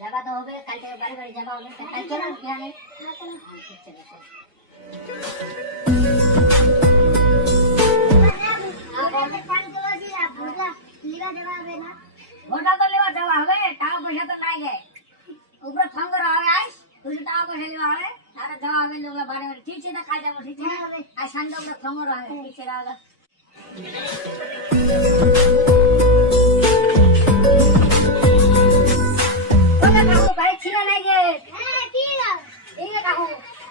जगह तो होबे कल के बारी बारी जगह होबे कल चलो बिहाने हां चलो ठीक चलो भोटा तो लेवा जवा हवे टाका पैसा तो नाही गे ऊपर फोन करो आवे आज तुझे टाका पैसा लेवा आवे तारा जवा आवे लोग बारे बारे ठीक है ना खा जाबो ठीक है आज संडे ऊपर फोन करो आवे ठीक है रागा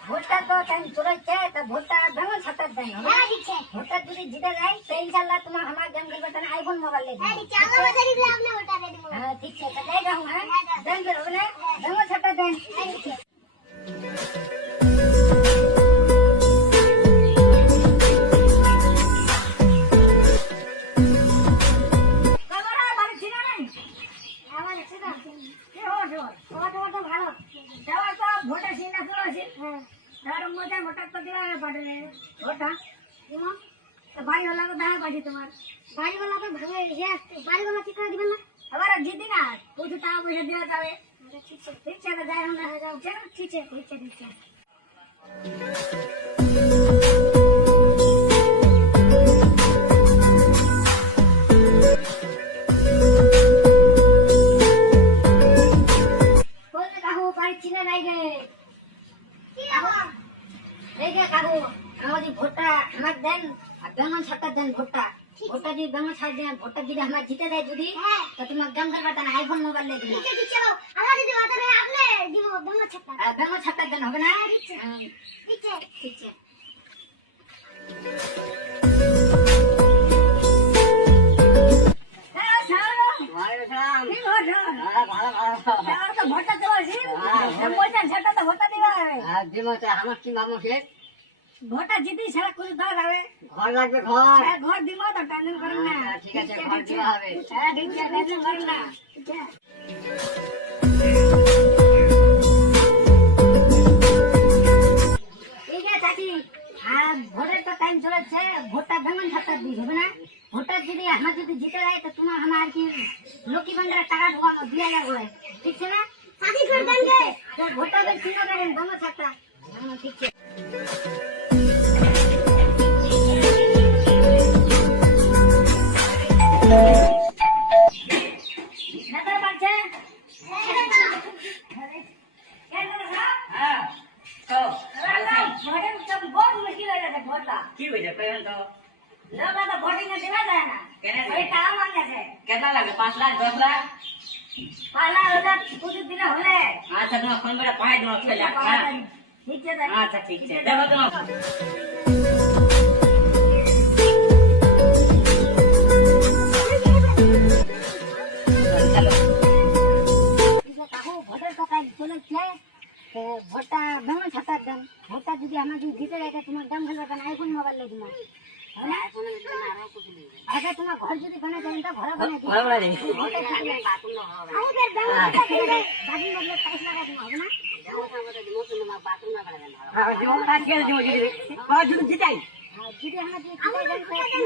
ভোটটা তো টাইম চলেছে তা ভোটটা ভাঙল ছাতার দেন হ্যাঁ ঠিক আছে ভোটটা যদি জিতে যায় তো ইনশাআল্লাহ তোমার আমার গান গেল বাটন আইফোন মোবাইল ले হ্যাঁ ঠিক আছে আমরা যদি আপনি ভোটটা দে দেব হ্যাঁ ঠিক আছে তাই যাও হ্যাঁ দেন দেব না ভাঙল ছাতার দেন হ্যাঁ ঠিক আছে কামরা বাড়ি ছিল না আমার আছে না কি হলো ওটা ভালো যাও তো ভোটে সিনা চলেছে হ্যাঁ তার মধ্যে ভোটটা তো দিলা পাড়ে ভোটটা দিমা তো বাড়িওয়ালা তো দাঁড়া পাছি তোমার বাড়িওয়ালা তো ভালো এসে আসছে বাড়িওয়ালা ঠিক করে দিবেন না আবার জিতি না কিছু টাকা পয়সা দেওয়া যাবে ঠিক আছে যাই আমরা যাও চলো ঠিক আছে ঠিক আছে ভোটটা আমার দেন আর বেঙ্গল ছাড়টা দেন ভোটটা ভোটটা যদি বেঙ্গল ছাড় দেন ভোটটা যদি আমার জিতে দেয় যদি তো তোমার গান করবা না আইফোন মোবাইল ले देना ठीक है चलो আমার যদি বাতা রে আপনি দিব বেঙ্গল ছাড়টা দেন হবে না ঠিক আছে ঠিক আছে হ্যাঁ সালাম ওয়ালাইকুম কি ভালো ভালো তো ভোটটা চলছে পয়সা ছাড়টা তো ভোটটা দিবা হ্যাঁ দিব তো আমার কি মামু সে ভোটটা জিতি সারা কিছু দাও যাবে ঘর লাগবে ঘর হ্যাঁ ঘর দিব তো টেনশন করেন না ঠিক আছে ঘর দেওয়া হবে হ্যাঁ ঠিক আছে টেনশন করেন না ঠিক আছে ঠিক আছে চাচি আর ভোটের তো টাইম চলেছে ভোটটা বেঙ্গল ছাড়টা দিই হবে না ভোটটা যদি আমার যদি জিতে যায় তো তোমার আমার কি লক্ষ্মী ভান্ডারের টাকা ঢোকানো দিয়ে যাবে ঠিক আছে না চাচি করে দেনগে তো ভোটটা তো ঠিক করেন বেঙ্গল ছাড়টা হ্যাঁ ঠিক আছে কি হইছে পেন তো লোক তো ভোটিং এ দেওয়া যায় না কেন ওই টাকা মাঙ্গাছে কেনা লাগে 5 লাখ 10 লাখ পালা ওটা কিছু দিন হলে আচ্ছা তোমার ফোন করে পাই দাও 6 লাখ হ্যাঁ ঠিক আছে আচ্ছা ঠিক আছে দেখো তো ভোটটা বেঙ্গল ছাড়টার দেন ভোটটা যদি আমার যদি জিতে যায় তোমার দাম ভালো কেন আইফোন মোবাইল ले दूंगा আচ্ছা তোমার ঘর যদি বানা যায় তো ঘর বানা দিই ঘর বানা দিই বাথরুম হবে আমাদের বাথরুম বদলে 5 লাখ হবে না যেমন আমাদের দিমো না বাথরুম না বানাবেন হ্যাঁ যেমন কাজ করে দিমো যদি আর যদি জিতাই যদি আমরা যদি জিতে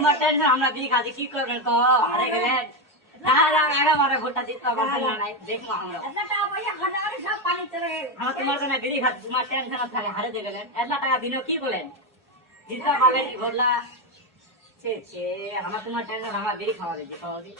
তোমার টেনশন আমরা বিয়ে খাচ্ছি কি করবেন তো হারে গেলেন না না আগে মারে ভোটটা দিতে হবে না নাই দেখবো আমরা এত টাকা পয়সা খরচা করে সব পানি চলে গেল আমরা তোমার জন্য বিড়ি খাচ্ছি তোমার টেনশন থাকে হারে দিয়ে গেলেন এত টাকা দিনও কি বলেন দিতে পারলেন কি বললা সে আমার তোমার টেনশন আমার বিড়ি খাওয়া দিচ্ছি খাওয়া দিই